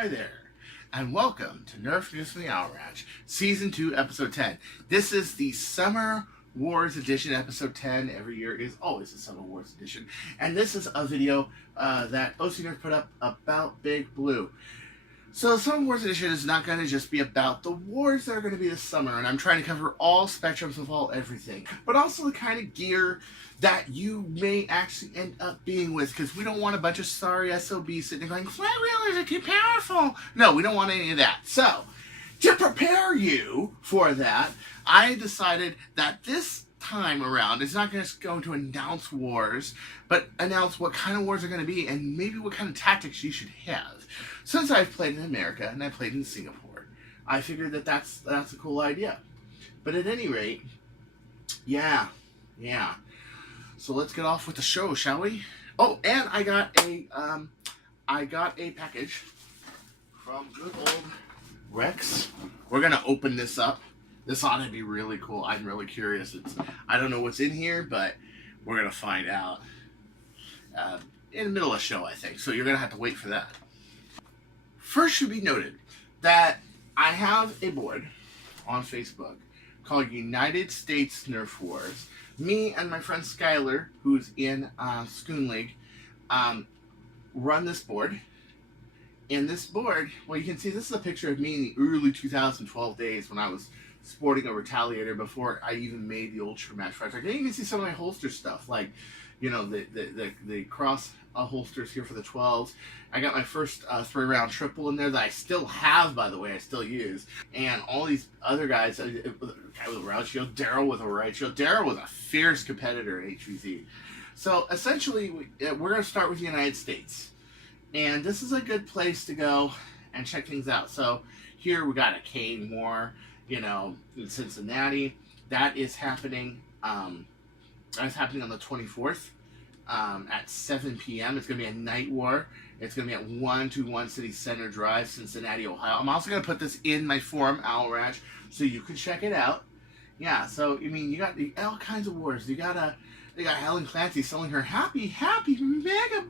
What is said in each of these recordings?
Hi there, and welcome to Nerf News from the Owl Ranch, Season 2, Episode 10. This is the Summer Wars Edition, Episode 10. Every year is always the Summer Wars Edition. And this is a video that OC Nerf put up about Big Blue. So the Summer Wars Edition is not going to just be about the wars that are going to be this summer, and I'm trying to cover all spectrums of everything, but also the kind of gear that you may actually end up being with, because we don't want a bunch of sorry SOBs sitting there going, flywheelers are too powerful. No, we don't want any of that. So, to prepare you for that, I decided that this time around it's not just going to announce wars, but announce what kind of wars are going to be and maybe what kind of tactics you should have. Since I've played in America and I played in Singapore, I figured that that's a cool idea. But at any rate, yeah. So let's get off with the show, shall we? Oh, and I got a package from good old Rex. We're gonna open this up. This ought to be really cool. I'm really curious. I don't know what's in here, but we're gonna find out in the middle of the show, I think. So you're gonna have to wait for that. First, should be noted that I have a board on Facebook called United States Nerf Wars. Me and my friend Skylar, who's in Schoon League, run this board. And this board, well, you can see this is a picture of me in the early 2012 days when I was sporting a Retaliator before I even made the Ultra Match project. And you can see some of my holster stuff, like, you know, the cross holsters here for the 12s. I got my first 3-round triple in there that I still have, by the way, I still use. And all these other guys, a guy with a round shield, Daryl with a right shield. Daryl was a fierce competitor at HVZ. So essentially, we're going to start with the United States. And this is a good place to go and check things out. So here we got a Kane War, you know, in Cincinnati. That is happening. That's happening on the 24th at 7 p.m. It's going to be a night war. It's going to be at 121 City Center Drive, Cincinnati, Ohio. I'm also going to put this in my forum, Owl Ranch, so you can check it out. Yeah, so, I mean, you got all kinds of wars. You got Helen Clancy selling her happy, mega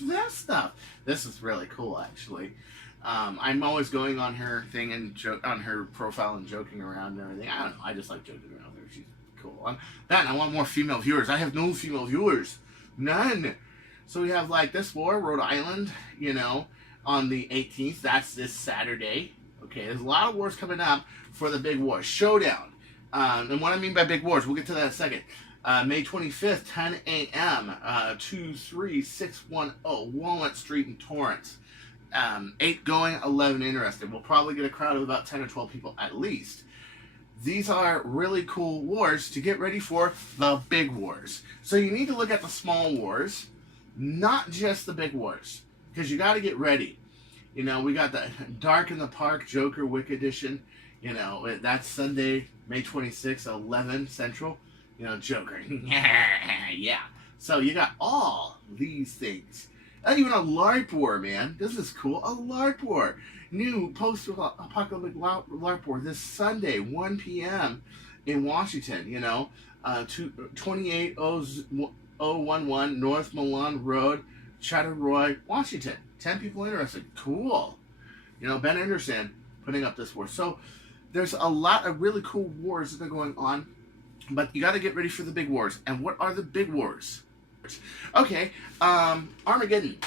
that stuff. This is really cool, actually. I'm always going on her thing and on her profile and joking around and everything. I don't know. I just like joking around with her. She's cool. I want more female viewers. I have no female viewers. None. So we have, like, this war, Rhode Island, you know, on the 18th. That's this Saturday. Okay, there's a lot of wars coming up for the big war. Showdown. And what I mean by big wars, we'll get to that in a second. May 25th, 10 a.m., 23610 Walnut Street in Torrance. 8 going, 11 interested. We'll probably get a crowd of about 10 or 12 people at least. These are really cool wars to get ready for the big wars. So you need to look at the small wars, not just the big wars, because you got to get ready. You know, we got the Dark in the Park Joker Wick Edition. You know, that's Sunday, May 26th, 11 Central. You know, Joker. Yeah. So you got all these things. Even a LARP war, man. This is cool. A LARP war. New post-apocalyptic LARP war this Sunday, 1 p.m. in Washington. You know, 28011 North Milan Road, Chattaroy, Washington. 10 people interested. Cool. You know, Ben Anderson putting up this war. So there's a lot of really cool wars that are going on. But you got to get ready for the big wars. And what are the big wars? Okay, Armageddon,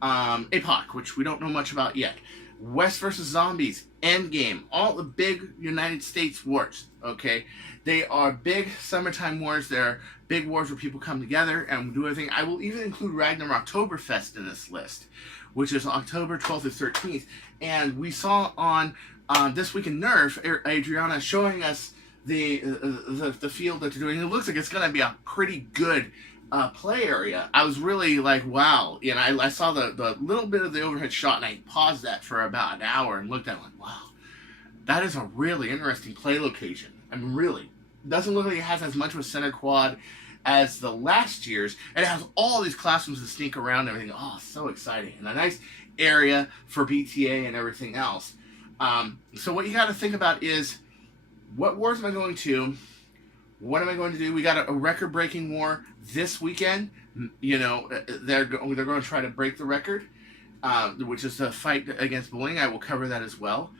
APOC, which we don't know much about yet. West versus Zombies, Endgame, all the big United States wars, okay? They are big summertime wars. They're big wars where people come together and do everything. I will even include Ragnar Oktoberfest in this list, which is October 12th to 13th. And we saw on This Week in Nerf, Adriana showing us the field that they're doing. It looks like it's going to be a pretty good play area. I was really like, wow. You know, I saw the little bit of the overhead shot, and I paused that for about an hour and looked at it like, wow, that is a really interesting play location. I mean, really. Doesn't look like it has as much of a center quad as the last year's, and it has all these classrooms to sneak around and everything. Oh, so exciting. And a nice area for BTA and everything else. So what you got to think about is, what wars am I going to? What am I going to do? We got a record-breaking war this weekend. You know, they're going to try to break the record. which is the fight against bullying. I will cover that as well.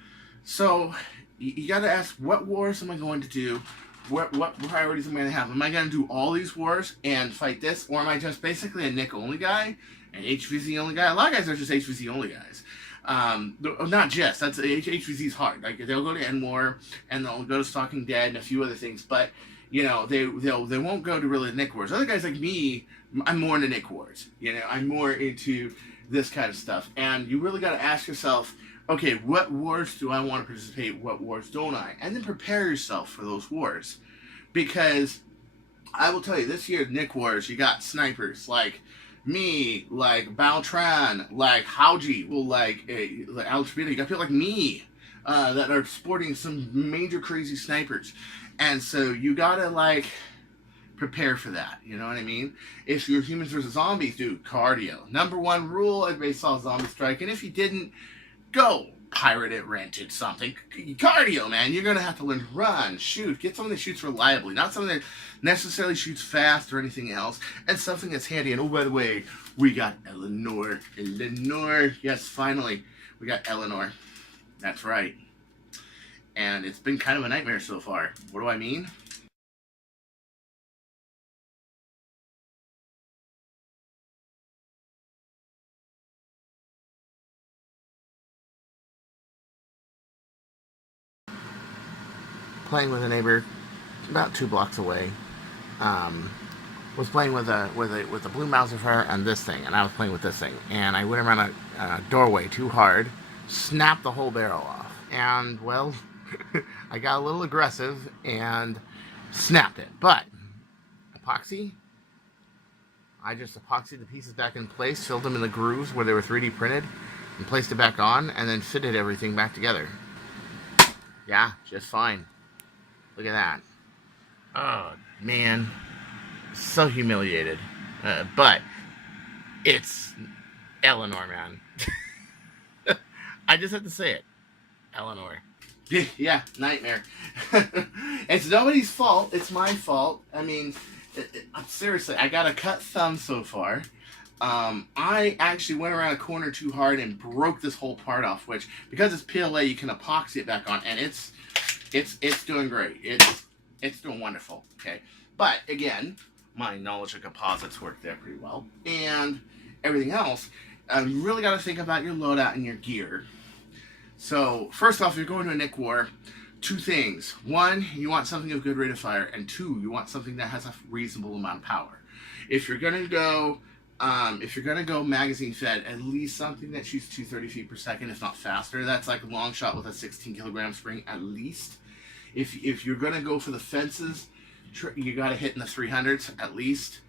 So you got to ask, what wars am I going to do? What priorities am I going to have? Am I going to do all these wars and fight this? Or am I just basically a Nick only guy, an HvZ only guy? A lot of guys are just HvZ only guys. Not just. That's HvZ's hard. Like, they'll go to Endwar and they'll go to Stalking Dead and a few other things, but you know, they won't go to really Nick wars. Other guys like me, I'm more into Nick wars. You know, I'm more into this kind of stuff. And you really got to ask yourself, okay, what wars do I want to participate? What wars don't I? And then prepare yourself for those wars, because I will tell you, this year's Nick wars, you got snipers like me, like Baltran, like Hauji, like Alex Bida. You got people like me that are sporting some major crazy snipers. And so you gotta, like, prepare for that. You know what I mean? If you're humans versus zombies, dude, cardio. Number one rule, everybody saw Zombie Strike. And if you didn't, go pirate it, rent it, something. Cardio, man. You're gonna have to learn to run, shoot. Get something that shoots reliably. Not something that necessarily shoots fast or anything else. And something that's handy. And oh, by the way, we got Eleanor. Yes, finally. We got Eleanor. That's right. And it's been kind of a nightmare so far. What do I mean? Playing with a neighbor about 2 blocks away. Was playing with a blue Mauser fire and this thing, and I was playing with this thing, and I went around a doorway too hard, snapped the whole barrel off, and well, I got a little aggressive and snapped it. But epoxy, I just epoxied the pieces back in place, filled them in the grooves where they were 3D printed, and placed it back on, and then fitted everything back together. Yeah, just fine. Look at that. Oh, man. So humiliated. But it's Eleanor, man. I just have to say it. Eleanor. Yeah, nightmare. It's nobody's fault. It's my fault. I mean, seriously, I got a cut thumb so far. I actually went around a corner too hard and broke this whole part off, which, because it's PLA, you can epoxy it back on, and it's doing great. It's doing wonderful. Okay, but again, my knowledge of composites worked there pretty well, and everything else. You really got to think about your loadout and your gear. So first off, if you're going to a Nick war, 2 things. 1, you want something of good rate of fire, and 2, you want something that has a reasonable amount of power. If you're gonna go magazine fed, at least something that shoots 230 feet per second, if not faster. That's like a long shot with a 16 kilogram spring at least. If you're gonna go for the fences, you gotta hit in the 300s at least.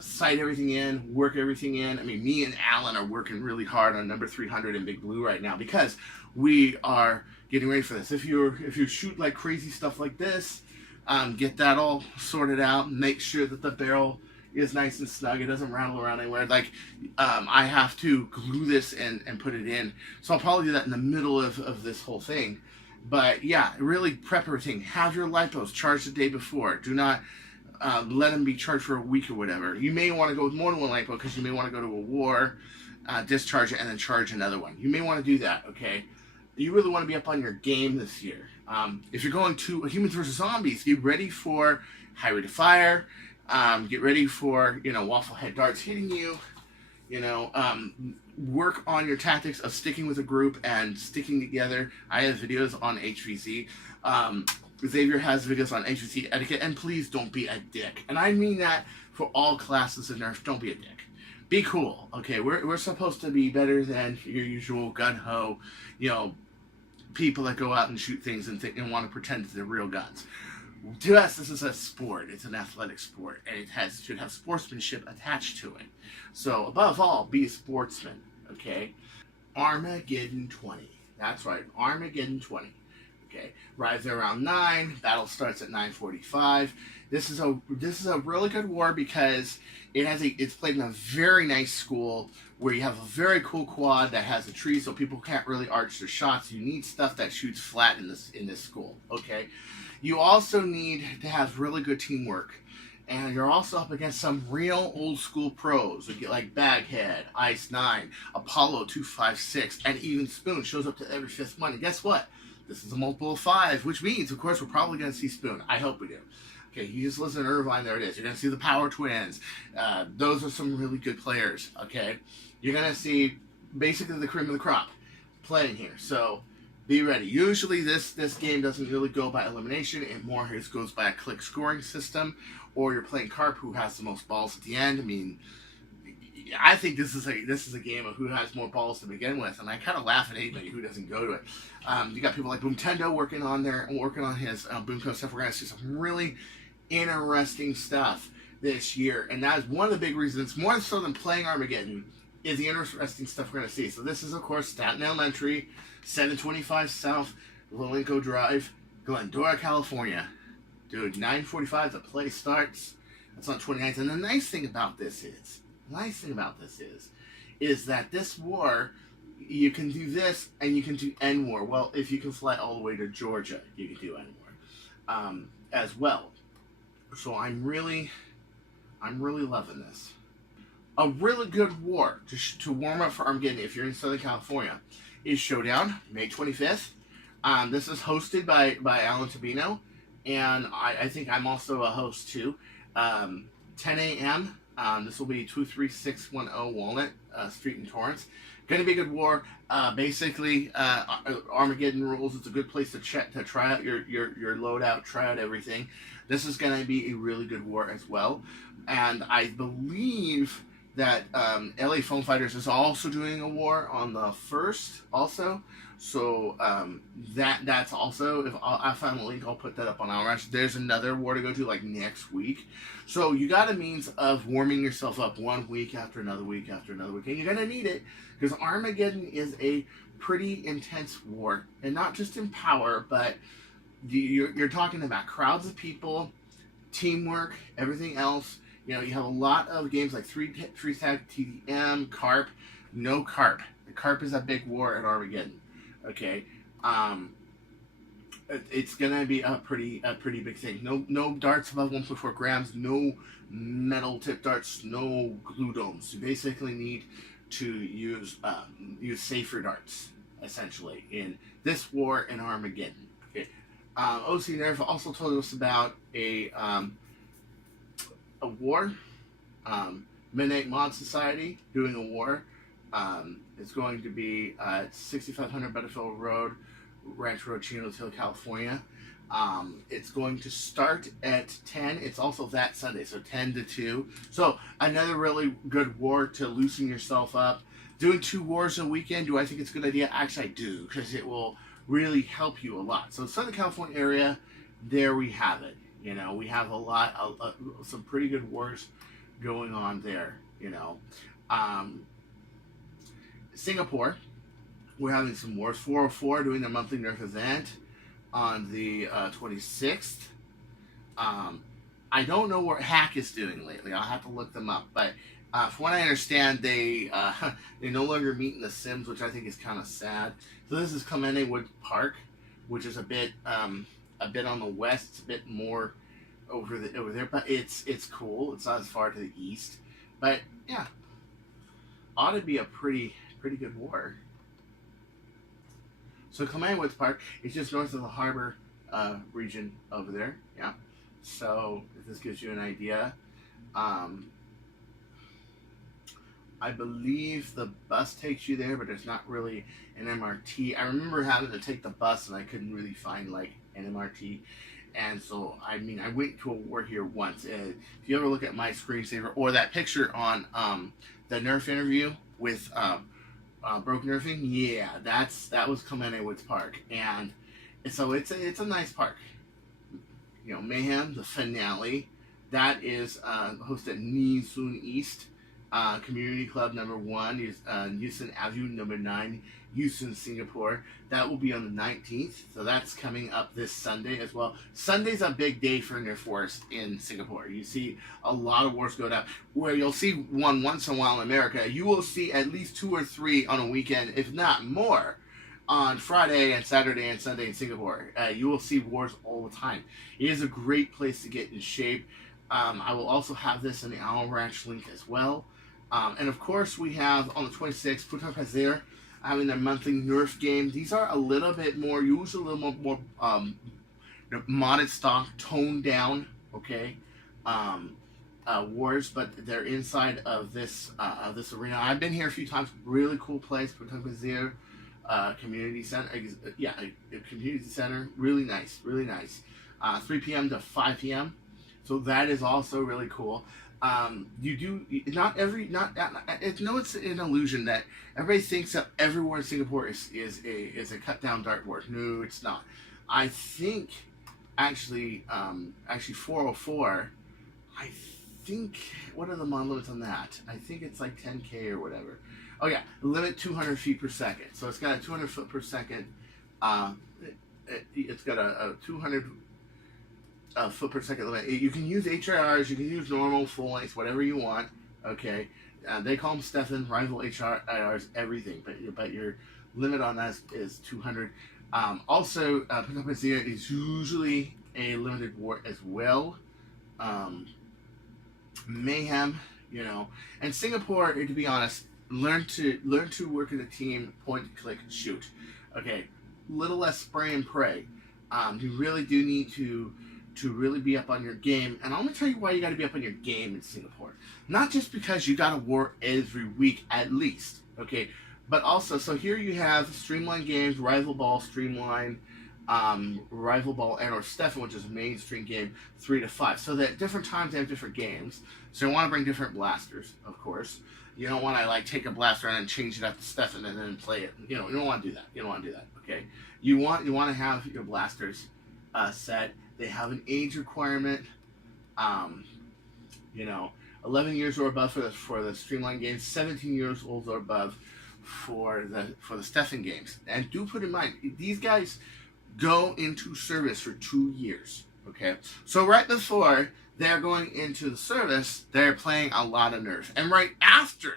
Sight everything in, work everything in. I mean, me and Alan are working really hard on number 300 in Big Blue right now, because we are getting ready for this. If you shoot like crazy stuff like this, get that all sorted out. Make sure that the barrel is nice and snug. It doesn't rattle around anywhere. Like, I have to glue this and put it in. So I'll probably do that in the middle of this whole thing. But yeah, really prep everything. Have your lipos charged the day before. Do not let them be charged for a week or whatever. You may want to go with more than one lipo, because you may want to go to a war, discharge it, and then charge another one. You may want to do that, okay? You really want to be up on your game this year. If you're going to Humans vs. Zombies, get ready for high rate of fire. Get ready for, waffle head darts hitting you. Work on your tactics of sticking with a group and sticking together. I have videos on HvZ. Xavier has videos on HvZ etiquette, and please don't be a dick. And I mean that for all classes of Nerf. Don't be a dick. Be cool. Okay, we're supposed to be better than your usual gun-ho, people that go out and shoot things and want to pretend that they're real guns. To us, this is a sport. It's an athletic sport, and it should have sportsmanship attached to it. So, above all, be a sportsman, okay? Armageddon 20. That's right, Armageddon 20. Okay, arrives there around 9. Battle starts at 9:45. This is a really good war, because it's played in a very nice school where you have a very cool quad that has a tree, so people can't really arch their shots. You need stuff that shoots flat in this school. Okay. You also need to have really good teamwork, And you're also up against some real old school pros. You get like Baghead, Ice 9, Apollo 256, and even Spoon shows up to every fifth one. And guess what? This is a multiple of 5, which means, of course, we're probably going to see Spoon. I hope we do. Okay, you just listen to Irvine, there it is. You're going to see the Power Twins. Those are some really good players, okay? You're going to see basically the cream of the crop playing here. So be ready. Usually this game doesn't really go by elimination. It more goes by a click scoring system, or you're playing Carp, who has the most balls at the end. I mean, I think this is a game of who has more balls to begin with, and I kind of laugh at anybody who doesn't go to it. You got people like Boomtendo working on his Boomco stuff. We're going to see some really interesting stuff this year, and that is one of the big reasons, more so than playing Armageddon, is the interesting stuff we're going to see. So this is, of course, Staten Elementary, 725 South Lolinco Drive, Glendora, California. Dude, 9:45 the play starts. That's on 29th. And the nice thing about this is that this war, you can do this and you can do Endwar. Well, if you can fly all the way to Georgia, you can do Endwar as well. So I'm really loving this. A really good war to warm up for Armageddon if you're in Southern California is Showdown, May 25th. This is hosted by Alan Tabino, and I think I'm also a host too. 10 a.m. This will be 23610 Walnut Street in Torrance. Going to be a good war. Basically, Armageddon rules. It's a good place to try out your loadout, try out everything. This is going to be a really good war as well. And I believe that LA Foam Fighters is also doing a war on the 1st also. So that's also, if I find the link, I'll put that up on our Rush. There's another war to go to like next week. So you got a means of warming yourself up one week after another week after another week. And you're going to need it because Armageddon is a pretty intense war. And not just in power, but you're talking about crowds of people, teamwork, everything else. You know, you have a lot of games like three tag, TDM, Carp. No Carp. The Carp is a big war at Armageddon. Okay, it's gonna be a pretty big thing. No darts above 1.4 grams. No metal tip darts. No glue domes. You basically need to use safer darts essentially in this war in Armageddon. Okay, OC Nerf also told us about a war. Midnight Mod Society doing a war. It's going to be at 6500 Butterfield Road, Ranch Road, Chino Hill, California. It's going to start at 10. It's also that Sunday, so 10 to 2. So another really good war to loosen yourself up. Doing 2 wars a weekend, do I think it's a good idea? Actually, I do, because it will really help you a lot. So Southern California area, there we have it. You know, we have a lot of some pretty good wars going on there, you know. Singapore, we're having some wars. 404 doing their monthly Nerf event on the 26th. I don't know what Hack is doing lately. I'll have to look them up. But from what I understand, they no longer meet in the Sims, which I think is kind of sad. So this is Clemente Wood Park, which is a bit on the west. It's a bit more over there, but it's cool. It's not as far to the east, but yeah, ought to be a pretty good war. So Clemente Woods Park is just north of the harbor region over there. Yeah. So if this gives you an idea, I believe the bus takes you there, but there's not really an MRT. I remember having to take the bus and I couldn't really find like an MRT. And so, I mean, I went to a war here once. If you ever look at my screensaver or that picture on the Nerf interview with Broke Nerfing, yeah, that was Clemente Woods Park. And so it's a nice park. You know, Mayhem, the finale, that is hosted at Nee Soon East Community Club number 1, is Houston Avenue number 9, Houston, Singapore. That will be on the 19th, so that's coming up this Sunday as well. Sunday's a big day for Nerf wars in Singapore. You see a lot of wars go down. Where you'll see one once in a while in America, you will see at least 2 or 3 on a weekend, if not more, on Friday and Saturday and Sunday in Singapore. You will see wars all the time. It is a great place to get in shape. I will also have this in the Owl Ranch link as well. And of course, we have on the 26th, WvZ having their monthly Nerf game. These are a little bit more, usually a little more modded stock, toned down, okay, wars, but they're inside of this arena. I've been here a few times. Really cool place, WvZ community center. Yeah, a community center. Really nice, really nice. 3 p.m. to 5 p.m. So that is also really cool. You do not every it's an illusion that everybody thinks that everywhere in Singapore is a cut down dartboard. No, it's not. I think actually 404. I think, what are the mod limits on that? I think it's like 10K or whatever. Oh yeah, limit 200 feet per second. So it's got a 200 foot per second. It's got a 200 foot per second limit. You can use HRRs, you can use normal, full length, whatever you want. Okay, they call them Stefan, rival HRRs, everything. But your limit on that is 200. Also, WvZ is usually a limited war as well. Mayhem, you know, and Singapore, to be honest, learn to work as a team, point, click, shoot. Okay, little less spray and pray. You really do need to really be up on your game, and I'm gonna tell you why you got to be up on your game in Singapore. Not just because you got a war every week at least, okay, but also, so here you have Streamline Games, Rival Ball, Streamline, Rival Ball, and or Stefan, which is a mainstream game, 3 to 5. So that at different times they have different games. So you want to bring different blasters, of course. You don't want to like take a blaster and then change it up to Stefan and then play it. You know, you don't want to do that. You don't want to do that. Okay. You want to have your blasters set. They have an age requirement. You know, 11 years or above for the Streamline games, 17 years old or above for the Stefan games. And do put in mind, these guys go into service for 2 years. Okay, so right before they're going into the service, they're playing a lot of Nerf, and right after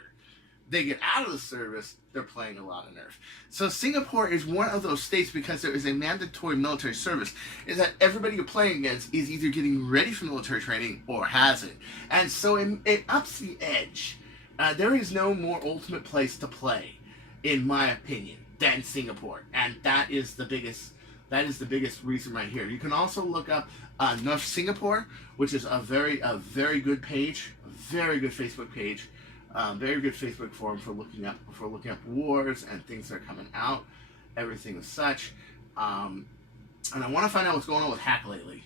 they get out of the service, they're playing a lot of Nerf. So Singapore is one of those states, because there is a mandatory military service, is that everybody you're playing against is either getting ready for military training or has it, and so it ups the edge. There is no more ultimate place to play, in my opinion, than Singapore, and that is the biggest. That is the biggest reason right here. You can also look up Nerf Singapore, which is a very good page, a very good Facebook page, very good Facebook forum for looking up wars and things that are coming out, everything as such. And I want to find out what's going on with Hack lately.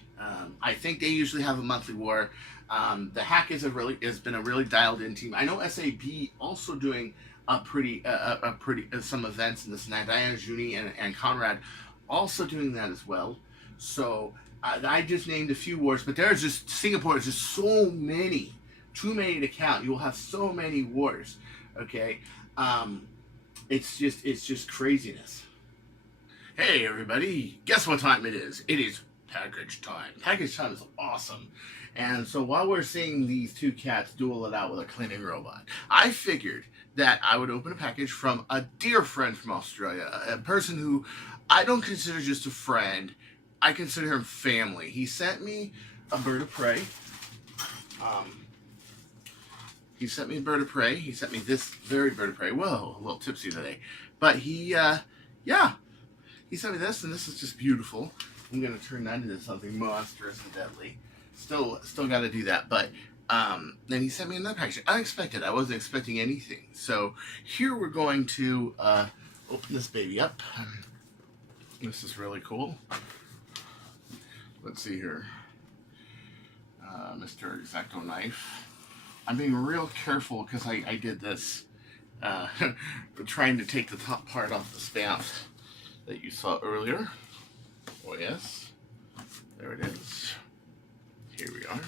I think they usually have a monthly war. The Hack has been a really dialed in team. I know SAB also doing some events in this, and Diana, Junie, and Conrad also doing that as well. So I just named a few wars, but there's just, Singapore is just so many, too many to count. You will have so many wars. Okay, it's just craziness. Hey everybody, guess what time it is? It is package time. Package time is awesome. And so while we're seeing these two cats duel it out with a cleaning robot, I figured that I would open a package from a dear friend from Australia, a person who I don't consider just a friend. I consider him family. He sent me a bird of prey. He sent me this very bird of prey. Whoa, a little tipsy today. But he sent me this, and this is just beautiful. I'm gonna turn that into something monstrous and deadly. Still got to do that. But then he sent me another package. Unexpected. I wasn't expecting anything. So here we're going to open this baby up. This is really cool. Let's see here. Mr. X-Acto knife. I'm being real careful because I did this. Trying to take the top part off the staff that you saw earlier. Oh yes. There it is. Here we are.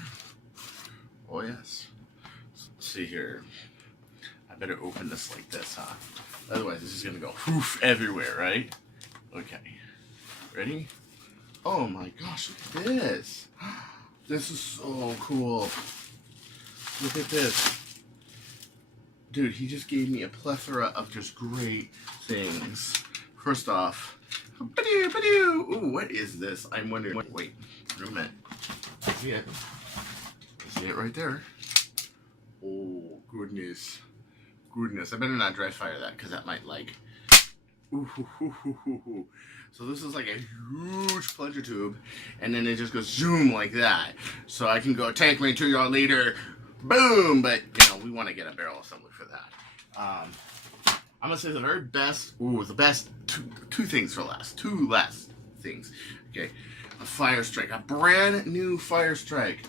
Oh yes. Let's see here. I better open this like this, huh? Otherwise this is gonna go poof everywhere, right? Okay. Ready? Oh my gosh, look at this. This is so cool. Look at this. Dude, he just gave me a plethora of just great things. First off, ooh, what is this? I'm wondering. Wait a minute. Yeah. See it right there. Oh, goodness. Goodness. I better not dry fire that because that might like... Ooh, ooh, ooh, ooh, ooh. So this is like a huge plunger tube, and then it just goes zoom like that. So I can go tank me 2 yard later, boom. But you know we want to get a barrel assembly for that. I'm gonna say the very best. Ooh, the best two things for last. Two last things. Okay, a Fire Strike, a brand new Fire Strike,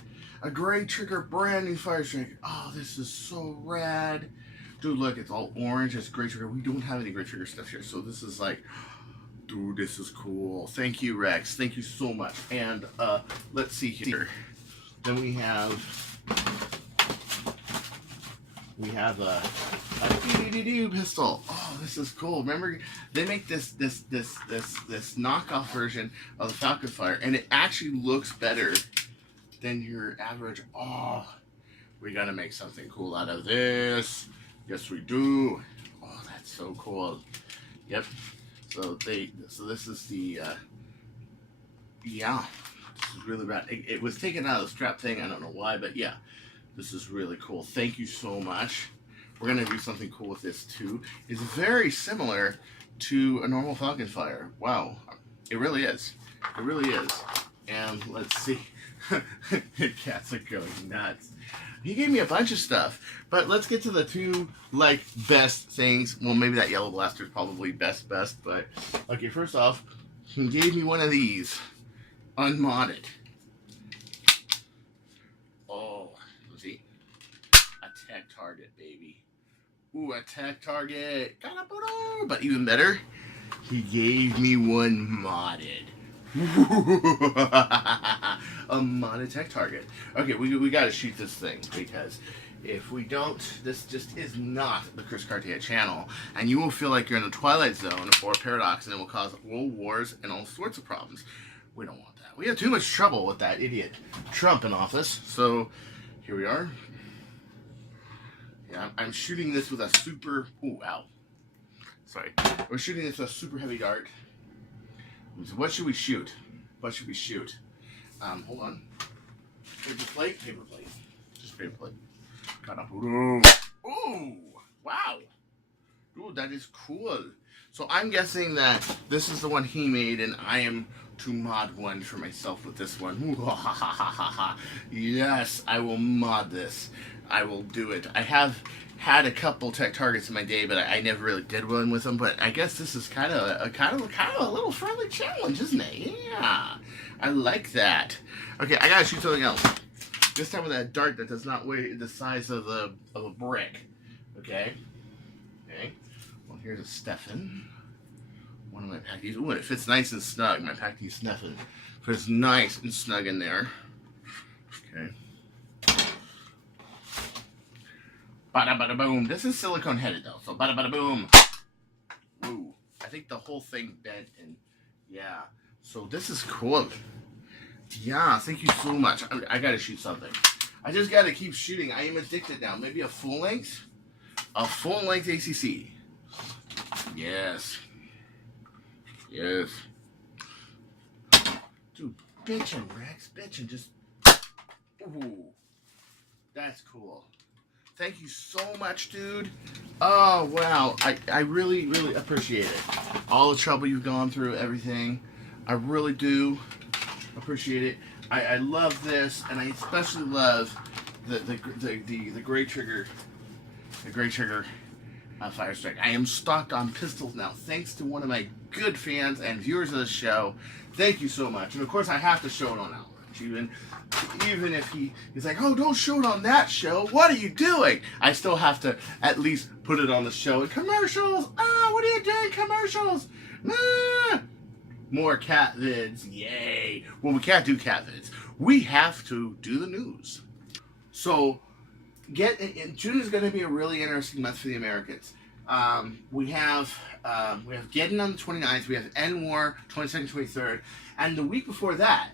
a Gray Trigger, brand new Fire Strike. Oh, this is so rad. Dude, look, it's all orange. It's Gray Trigger. We don't have any Gray Trigger stuff here, so this is like, dude, this is cool. Thank you, Rex. Thank you so much. And let's see here. Then we have a pistol. Oh, this is cool. Remember, they make this knockoff version of the Falcon Fire, and it actually looks better than your average. Oh, we gotta make something cool out of this. Yes, we do. Oh, that's so cool. Yep. So this is the yeah. This is really rad. It was taken out of the strap thing. I don't know why, but yeah, this is really cool. Thank you so much. We're gonna do something cool with this too. It's very similar to a normal Falcon Fire. Wow, it really is. It really is. And let's see. Cats are going nuts. He gave me a bunch of stuff, but let's get to the two like best things. Well, maybe that yellow blaster is probably best, but okay. First off, he gave me one of these, unmodded. Oh, let's see, a tech target, baby. Ooh, a tech target. But even better, he gave me one modded. A modded tech target. Okay, we gotta shoot this thing, because if we don't, this just is not the Chris Cartaya channel, and you will feel like you're in the Twilight Zone or Paradox, and it will cause world wars and all sorts of problems. We don't want that. We have too much trouble with that idiot Trump in office. So here we are. Yeah, I'm shooting this with a super... Ooh, ow. Sorry. We're shooting this with a super heavy dart. So what should we shoot? What should we shoot? Hold on. Paper plate? Paper plate. Just paper plate. Ooh, wow. Ooh, that is cool. So I'm guessing that this is the one he made, and I am to mod one for myself with this one. Ooh, ha, ha, ha, ha, ha. Yes, I will mod this. I will do it. I have had a couple tech targets in my day, but I never really did one with them. But I guess this is kind of a little friendly challenge, isn't it? Yeah, I like that. Okay, I gotta shoot something else. This time with that dart that does not weigh the size of a brick. Okay. Okay. Well, here's a Stefan. One of my packies. Ooh, and it fits nice and snug. My packy Stefan fits nice and snug in there. Okay. Bada bada boom. This is silicone headed though, so bada bada boom. Ooh, I think the whole thing bent, and yeah. So this is cool. Yeah, thank you so much. I gotta shoot something. I just gotta keep shooting. I am addicted now. Maybe a full length? A full length ACC. Yes. Yes. Dude, bitchin', Rex. Bitchin', just... Ooh. That's cool. Thank you so much, dude. Oh, wow. I really, really appreciate it. All the trouble you've gone through, everything. I really do appreciate it. I love this, and I especially love the Gray Trigger, Fire Strike. I am stocked on pistols now, thanks to one of my good fans and viewers of the show. Thank you so much. And of course, I have to show it on Outrage, even if he's like, oh, don't show it on that show. What are you doing? I still have to at least put it on the show. And commercials. Ah, what are you doing? Commercials. Ah. More cat vids. Yay. Well, we can't do cat vids. We have to do the news. So, June is going to be a really interesting month for the Americans. We have Armageddon on the 29th. We have Endwar 22nd, 23rd. And the week before that,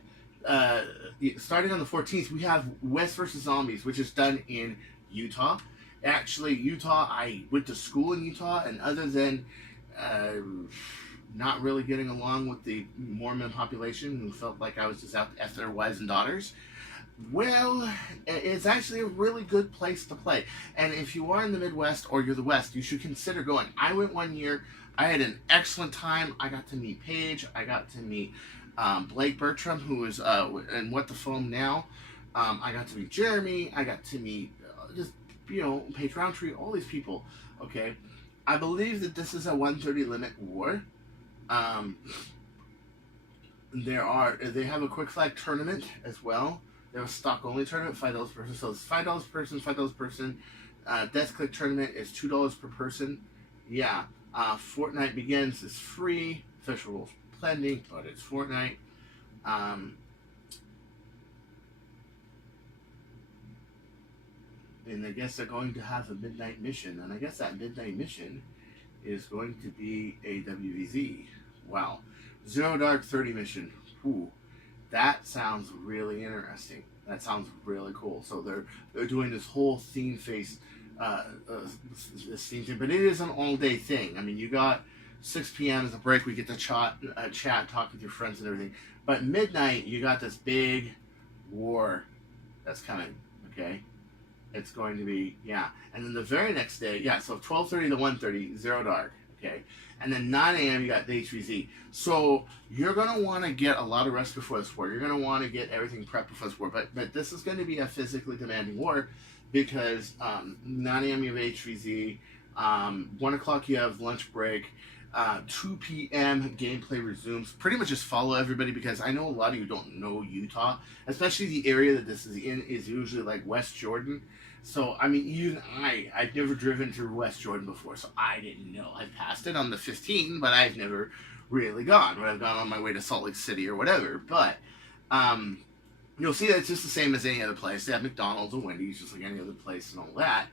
starting on the 14th, we have West vs. Zombies, which is done in Utah. Actually, Utah, I went to school in Utah, and other than not really getting along with the Mormon population who felt like I was just out to F their wives and daughters, Well, it's actually a really good place to play. And if you are in the Midwest or you're the West, you should consider going. I went one year. I had an excellent time. I got to meet Paige. I got to meet Blake Bertram, who is in What the Foam now. I got to meet Jeremy. I got to meet Paige Roundtree, all these people. Okay. I believe that this is a 130 limit war. They have a quick flag tournament as well. They have a stock only tournament, $5 per person. So it's $5 per person, $5 per person. Death Click tournament is $2 per person. Yeah. Fortnite Begins is free. Official rules plenty, but it's Fortnite. And I guess they're going to have a midnight mission, and I guess that midnight mission is going to be a WvZ. Wow. Zero Dark 30 mission. Ooh, that sounds really interesting. That sounds really cool. So they're doing this whole theme face, this theme thing, but it is an all day thing. I mean, you got 6 p.m. as a break. We get to chat, talk with your friends and everything. But midnight, you got this big war that's coming. Okay. It's going to be, yeah. And then the very next day, yeah, so 12:30 to 1:30, Zero Dark, okay? And then 9 a.m., you got the HVZ. So you're going to want to get a lot of rest before this war. You're going to want to get everything prepped before this war. But this is going to be a physically demanding war because 9 a.m. you have HVZ, 1 o'clock you have lunch break, 2 p.m. gameplay resumes. Pretty much just follow everybody because I know a lot of you don't know Utah, especially the area that this is in is usually like West Jordan. So, I mean, even I've never driven through West Jordan before, so I didn't know. I've passed it on the 15, but I've never really gone. I've gone on my way to Salt Lake City or whatever. But you'll see that it's just the same as any other place. They have McDonald's and Wendy's, just like any other place and all that.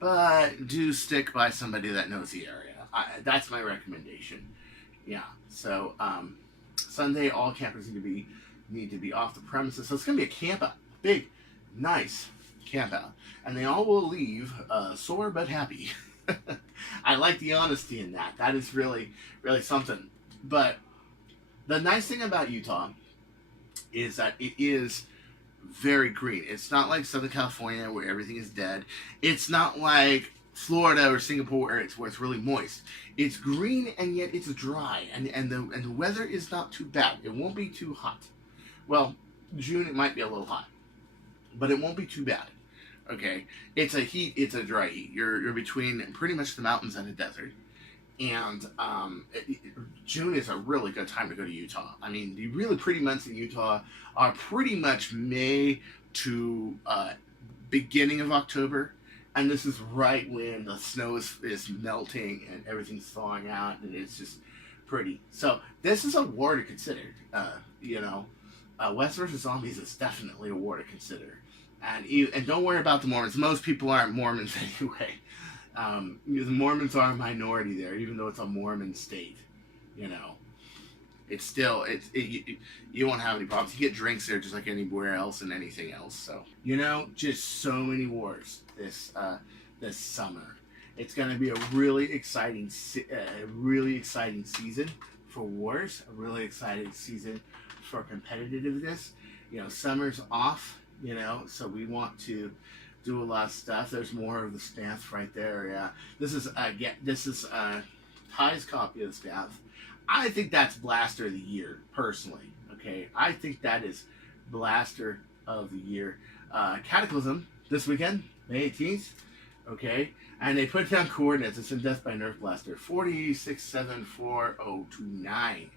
But do stick by somebody that knows the area. That's my recommendation. Yeah. So Sunday, all campers need to be off the premises. So it's going to be a camp out, big, nice camp out, and they all will leave sore but happy. I like the honesty in that. That is really, really something. But the nice thing about Utah is that it is very green. It's not like Southern California where everything is dead. It's not like Florida or Singapore where it's really moist. It's green and yet it's dry, and the weather is not too bad. It won't be too hot. Well, June it might be a little hot, but it won't be too bad. Okay, it's a dry heat. You're between pretty much the mountains and a desert, and June is a really good time to go to Utah. I mean, the really pretty months in Utah are pretty much May to beginning of October, and this is right when the snow is melting and everything's thawing out, and it's just pretty. So this is a war to consider. West vs. Zombies is definitely a war to consider. And don't worry about the Mormons. Most people aren't Mormons anyway. The Mormons are a minority there, even though it's a Mormon state. It's still you won't have any problems. You get drinks there just like anywhere else and anything else. So just so many wars this summer. It's going to be a really exciting season for wars. A really exciting season for competitiveness. Summer's off. So we want to do a lot of stuff. There's more of the staff right there. Yeah, this is Ty's copy of the staff. I think that's Blaster of the Year, personally. Okay, I think that is Blaster of the Year. Cataclysm this weekend, May 18th. Okay, and they put down coordinates. It's in Death by Nerf Blaster 4674029.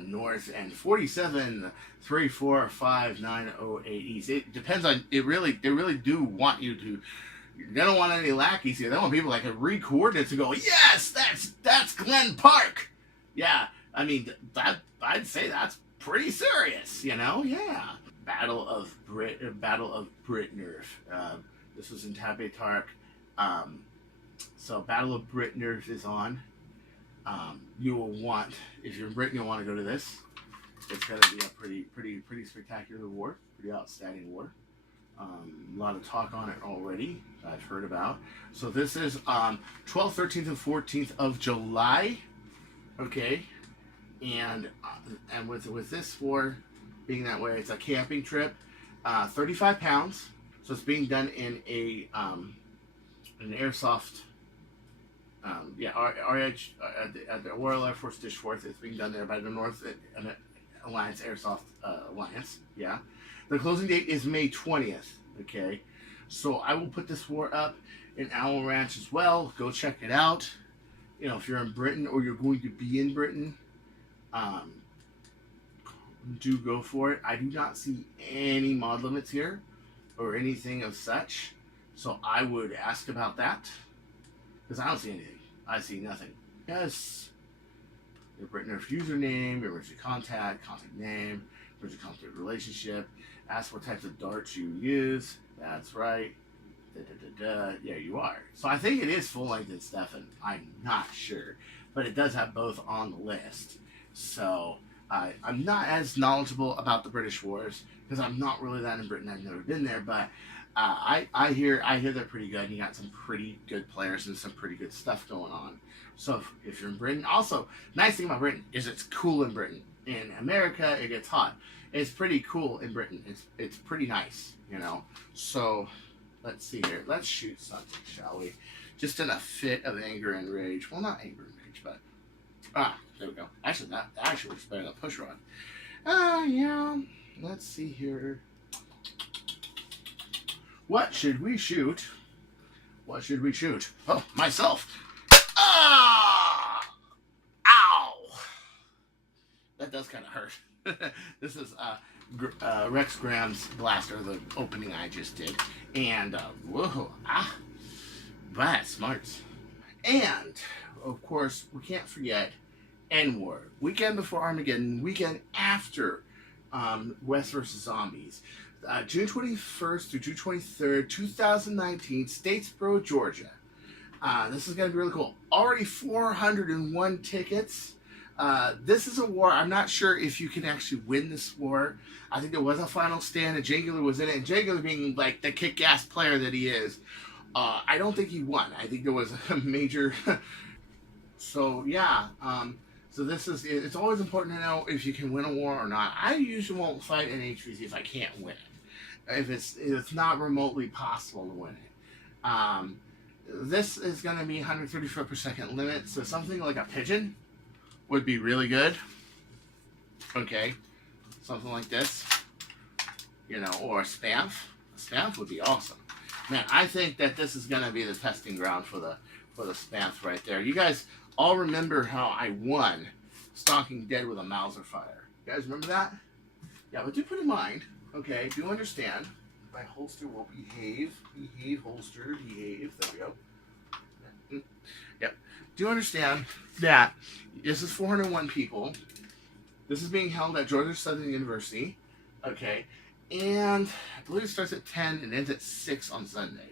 North and 47345908 east. It depends on they really do want you to. They don't want any lackeys here. They want people that can read coordinates and go, yes, that's Glen Park. Yeah, I mean I'd say that's pretty serious. Yeah. Battle of Brit Nerf. This was in Tabe Tark. So Battle of Brit Nerf is on. You will want, if you're in Britain, you'll want to go to this. It's going to be a pretty spectacular war, pretty outstanding war. A lot of talk on it already I've heard about. So this is 12th, 13th, and 14th of July. Okay, and with this war being that way, it's a camping trip. 35 pounds. So it's being done in an airsoft. RH at the Royal Air Force Dish Force. It's being done there by the North Alliance Airsoft Alliance. Yeah, the closing date is May 20th. Okay, so I will put this war up in Owl Ranch as well. Go check it out. You know, if you're in Britain or you're going to be in Britain, do go for it. I do not see any mod limits here or anything of such, so I would ask about that because I don't see anything. I see nothing. Yes, your Britain Nerf username, your emergency contact name, emergency contact relationship. Ask what types of darts you use. That's right. Yeah, you are. So I think it is full length and stuff, and I'm not sure, but it does have both on the list. So I'm not as knowledgeable about the British wars because I'm not really that in Britain. I've never been there, but I hear they're pretty good. And you got some pretty good players and some pretty good stuff going on. So if you're in Britain, also nice thing about Britain is it's cool in Britain. In America, it gets hot. It's pretty cool in Britain. It's pretty nice, you know. So let's see here. Let's shoot something, shall we? Just in a fit of anger and rage. Well, not anger and rage, but there we go. Actually, that actually was better than a push rod. Yeah. Let's see here. What should we shoot? What should we shoot? Oh, myself. Ow! That does kind of hurt. This is Rex Graham's blaster, the opening I just did. And, whoa, bad smarts. And, of course, we can't forget Endwar. Weekend before Armageddon, weekend after West vs. Zombies. June 21st through June 23rd, 2019, Statesboro, Georgia. This is going to be really cool. Already 401 tickets. This is a war. I'm not sure if you can actually win this war. I think there was a final stand and Jagular was in it. And Jagular being like the kick-ass player that he is, I don't think he won. I think there was a major... So, yeah. So this is... It's always important to know if you can win a war or not. I usually won't fight an HVZ if I can't win it. If it's not remotely possible to win it. This is going to be 130 foot per second limit. So something like a pigeon would be really good. Okay, something like this, you know, or a spamf. A spamf would be awesome. Man, I think that this is going to be the testing ground for the spamf right there. You guys all remember how I won Stalking Dead with a Mauser fire. You guys remember that? Yeah, but do put in mind, okay, do understand, my holster will behave, holster, behave, there we go. Yep. Do understand that this is 401 people. This is being held at Georgia Southern University. Okay. And I believe it starts at 10 and ends at 6 on Sunday.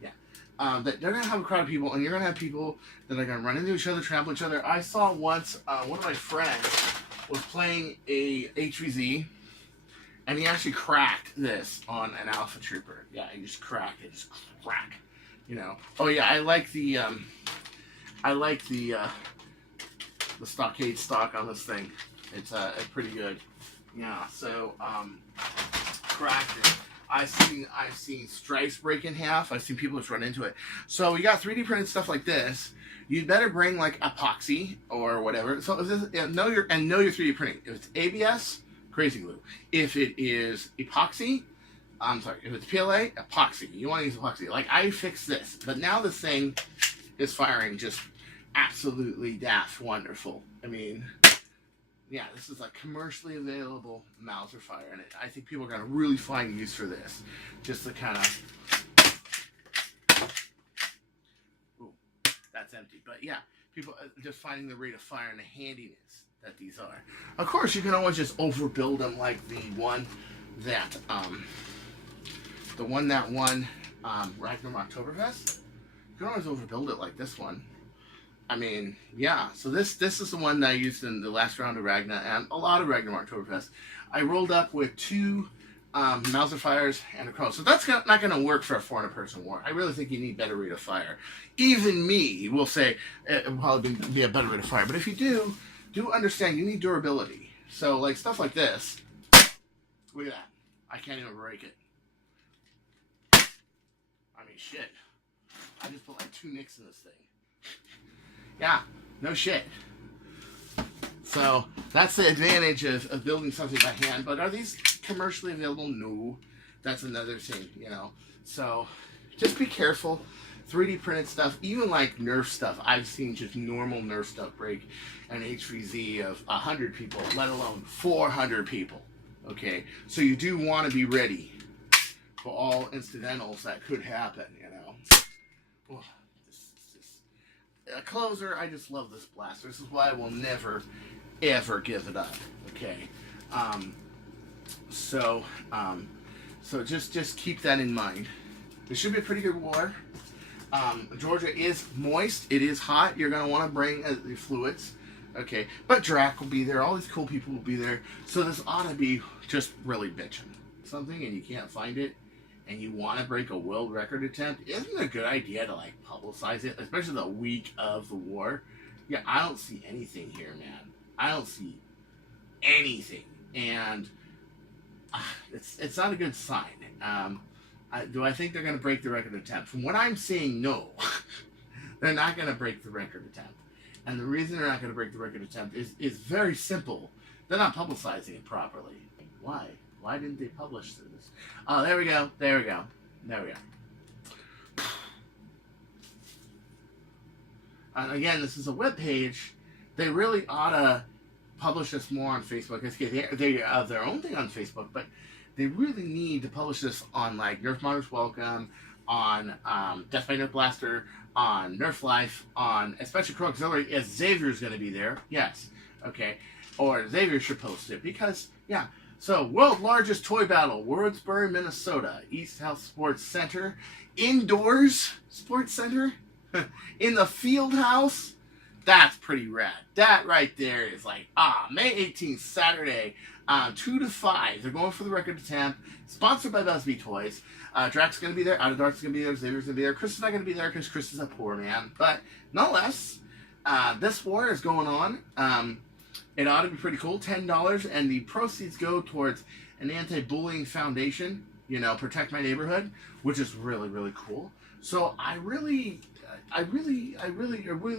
Yeah. That they're going to have a crowd of people, and you're going to have people that are going to run into each other, trample each other. I saw once one of my friends was playing a HVZ, and he actually cracked this on an Alpha Trooper. Yeah, he just cracked it. Just crack. You know. Oh, yeah, I like the stockade stock on this thing. It's pretty good. Yeah, so cracked it. I've seen stripes break in half. I've seen people just run into it. So you got 3D printed stuff like this. You'd better bring like epoxy or whatever. So if this, know your 3D printing. If it's ABS, crazy glue. If it is epoxy, if it's PLA, epoxy. You want to use epoxy. Like I fixed this, but now this thing is firing just absolutely daft wonderful. I mean, yeah, this is a commercially available Mauser fire, and I think people are going to really find use for this. Just to kind of... Ooh, that's empty. But yeah, people are just finding the rate of fire and the handiness that these are. Of course, you can always just overbuild them like the one that won Ragnarok Oktoberfest. You can always overbuild it like this one. I mean, yeah. So this is the one that I used in the last round of Ragna and a lot of Ragnarok Oktoberfest. I rolled up with 2 Mauser fires and a crow. So that's not going to work for a 400-person war. I really think you need better rate of fire. Even me will say it will probably be a better rate of fire. But if you do understand you need durability. So like stuff like this. Look at that. I can't even break it. I mean, shit. I just put like 2 nicks in this thing. Yeah, no shit. So that's the advantage of building something by hand. But are these commercially available? No. That's another thing, you know. So just be careful. 3D printed stuff, even like Nerf stuff. I've seen just normal Nerf stuff break an HVZ of 100 people, let alone 400 people. Okay, so you do want to be ready for all incidentals that could happen, you know. Oh, this is just a closer. I just love this blaster. This is why I will never, ever give it up. Okay, so just keep that in mind. This should be a pretty good war. Georgia is moist. It is hot. You're going to want to bring the fluids. Okay. But Drac will be there. All these cool people will be there. So this ought to be just really bitching. Something and you can't find it and you want to break a world record attempt. Isn't it a good idea to like publicize it? Especially the week of the war. Yeah, I don't see anything here, man. I don't see anything. And it's not a good sign. Do I think they're going to break the record attempt? From what I'm seeing, no. They're not going to break the record attempt. And the reason they're not going to break the record attempt is very simple. They're not publicizing it properly. Why? Why didn't they publish this? Oh, there we go. There we go. There we go. And again, this is a web page. They really ought to publish this more on Facebook. They have their own thing on Facebook, but they really need to publish this on like Nerf Modders Welcome, on Death by Nerf Blaster, on Nerf Life, on especially Crow Auxiliary, as Xavier's going to be there. Yes. Okay. Or Xavier should post it because, yeah. So, world largest toy battle, Wardsbury, Minnesota, East House Sports Center, indoors sports center, in the field house. That's pretty rad. That right there is like, May 18th, Saturday, 2 to 5. They're going for the record attempt. Sponsored by BuzzBee Toys. Drac's going to be there. Out of Dark's going to be there. Xavier's going to be there. Chris is not going to be there because Chris is a poor man. But nonetheless, this war is going on. It ought to be pretty cool. $10. And the proceeds go towards an anti-bullying foundation. You know, Protect My Neighborhood. Which is really, really cool. So I really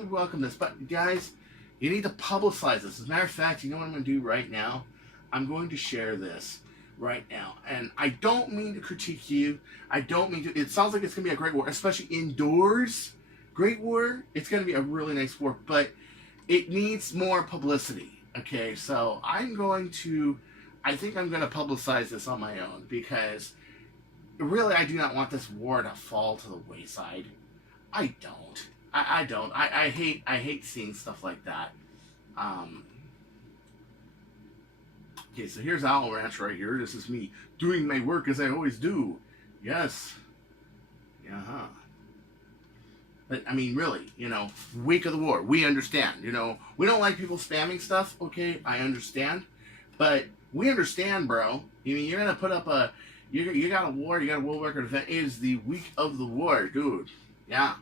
welcome this. But guys, you need to publicize this. As a matter of fact, you know what I'm going to do right now? I'm going to share this right now. And I don't mean to critique you. I don't mean to. It sounds like it's going to be a great war, especially indoors. Great war. It's going to be a really nice war, but it needs more publicity. Okay, so I think I'm going to publicize this on my own because really I do not want this war to fall to the wayside. I don't. I don't. I hate seeing stuff like that. Okay, so here's Owl Ranch right here. This is me doing my work as I always do. Yes. Yeah. But, I mean, really, you know, week of the war, we understand. You know, we don't like people spamming stuff. Okay, I understand. But we understand, bro. I mean, you're going to put up you got a war, you got a world record event. It is the week of the war, dude. Yeah.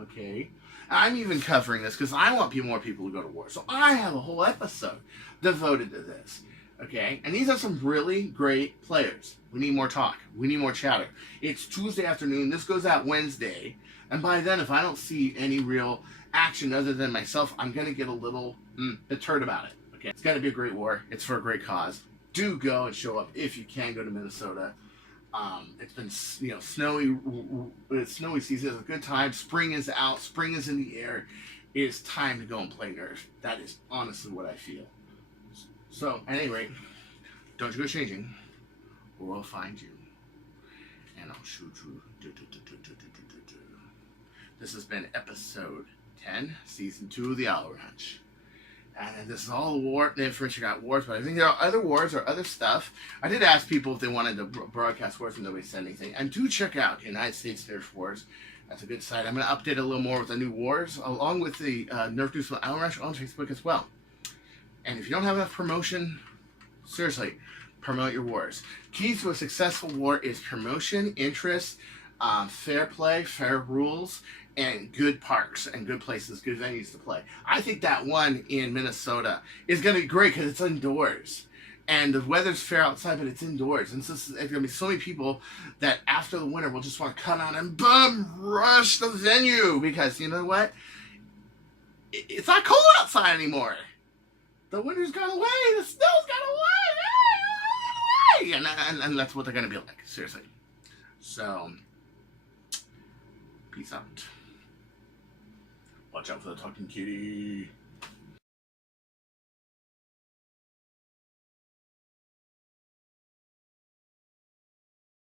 Okay. I'm even covering this because I want more people to go to war. So I have a whole episode devoted to this. Okay? And these are some really great players. We need more talk. We need more chatter. It's Tuesday afternoon. This goes out Wednesday. And by then, if I don't see any real action other than myself, I'm going to get a little deterred about it. Okay? It's going to be a great war. It's for a great cause. Do go and show up if you can go to Minnesota. It's been, you know, snowy season. It's a good time. Spring is out. Spring is in the air. It is time to go and play Nerf. That is honestly what I feel. So, at any rate, don't you go changing, or I'll find you, and I'll shoot you. This has been episode 10, season 2 of the Owl Ranch. And this is all the war, the information about wars, but I think there are other wars or other stuff. I did ask people if they wanted to broadcast wars and nobody said anything. And do check out United States Nerf Wars. That's a good site. I'm going to update a little more with the new wars, along with the Nerf News from Owl Ranch on Facebook as well. And if you don't have enough promotion, seriously, promote your wars. Key to a successful war is promotion, interest, fair play, fair rules, and good parks and good places, good venues to play. I think that one in Minnesota is going to be great because it's indoors. And the weather's fair outside, but it's indoors. And so there's going to be so many people that after the winter will just want to come out and bum rush the venue. Because you know what? It's not cold outside anymore. The winter's gone away. The snow's gone away. And that's what they're going to be like. Seriously. So, peace out. Watch out for the talking kitty.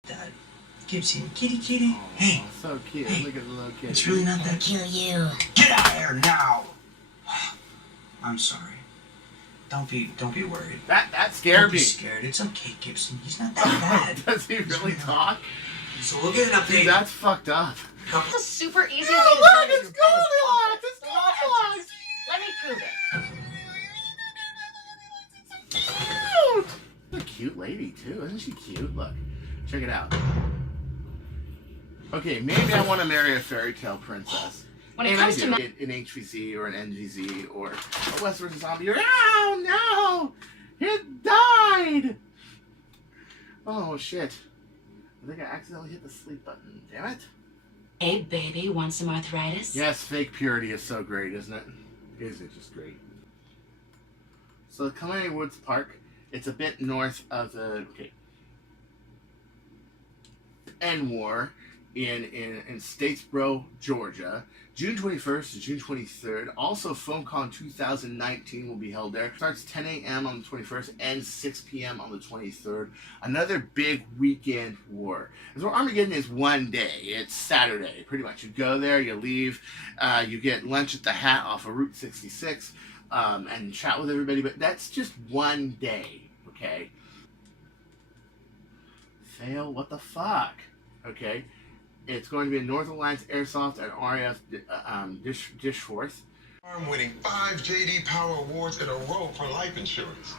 That Gibson, kitty. Oh, hey, so cute. Hey, look at the little kitty. It's really not that kill you. Get out of here now. I'm sorry. Don't be worried. That scared Don't me. be scared. It's okay, Gibson. He's not that bad. Does he really talk? So we'll get an update. Dude, that's fucked up. It's a super easy way Oh, to look, tell it's Goldilocks! It's Goldilocks! Let me prove it. Cute! A cute lady, too. Isn't she cute? Look. Check it out. Okay, maybe I want to marry a fairy tale princess. When it comes to an HVZ or an NVZ or a West vs. Zombie. Oh, no! It died! Oh, shit. I think I accidentally hit the sleep button. Damn it. Hey, baby, want some arthritis? Yes, fake purity is so great, isn't it? Isn't it just great? So, Calamity Woods Park, it's a bit north of the Endwar in Statesboro, Georgia. June 21st to June 23rd. Also, FilmCon 2019 will be held there. Starts 10 a.m. on the 21st and 6 p.m. on the 23rd. Another big weekend war. So Armageddon is one day. It's Saturday, pretty much. You go there, you leave, you get lunch at the Hat off of Route 66, and chat with everybody. But that's just one day, okay? Fail? What the fuck? Okay. It's going to be a Northern Alliance Airsoft and RAF Dishforth. I'm winning 5 JD Power Awards in a row for life insurance.